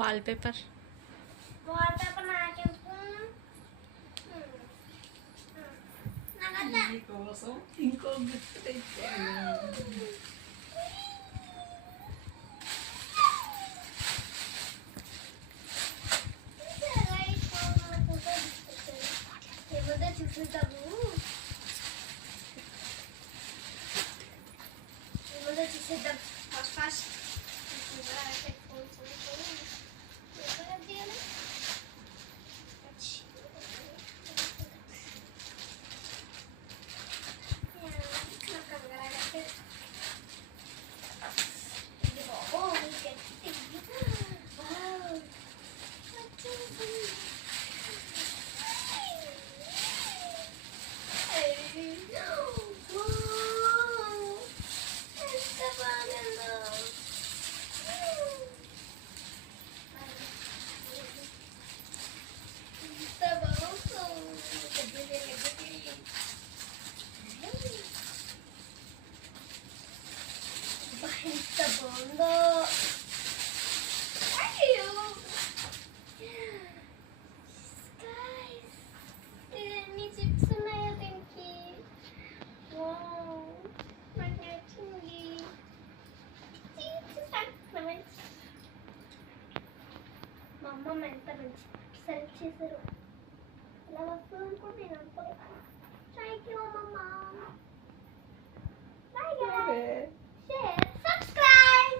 Wallpaper కోసం ఇంకో gift తెచ్చాను. చూసుకుంటాము చూసేద్దాం ఫస్ట్ ఫస్ట్ ఎంత బాగుందో. ఎన్ని చిప్స్ ఉన్నాయో దీనికి. నాకు నచ్చింది. మా అమ్మమ్మ ఎంత మంచి సెలెక్ట్ చేశారు. ఇలా వస్తుంది అనుకుంటే నేను అనుకోలేదు. థ్యాంక్ యూ అమ్మమ్మ. Bye guys. Share, subscribe.